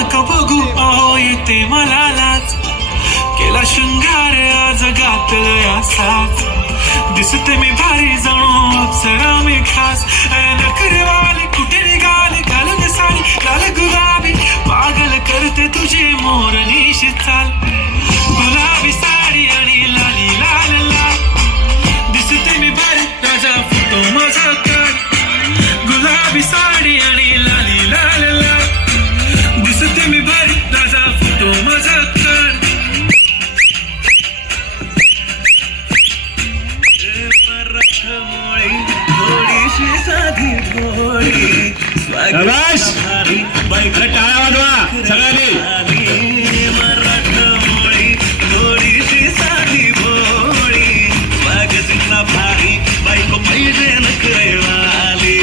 नका बघू अहो येते मला लाज केला शृंगार आज घातलं असाच दिसते मी भारी जणू अप्सरा मी खास नखरेवाली कुठे निघाली घालून साडी लाल गुलाबी पागल करते तुझी मोरनीशी चाल गुलाबी साडी आणि लाली लाल लाल दिसते मी भारी राजा फोटो माझा काढ गुलाबी साडी आणि लाली लाल लाल दिसते मी भारी राजा फोटो माझा काढ थोडीशी साधी भोळी बाईक टाळा वाजवा सगळ्यांनी मराठमोळी थोडीशी साधी भोळी वागजींना भारी बायको पाहिजे नखरेवाली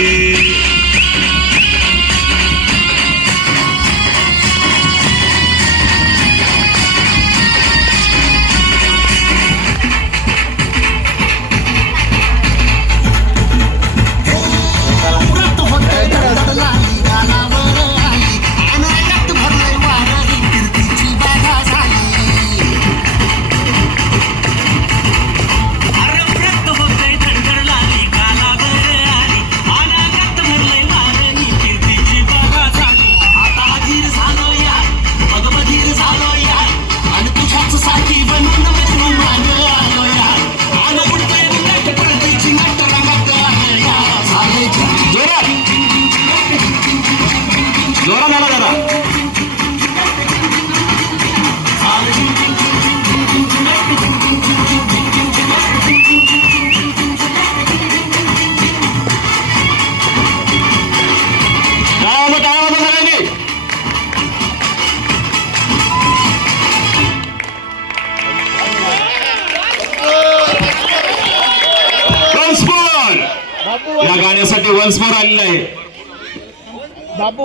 या गाण्यासाठी वन्स मोर आलेला आहे बाबू.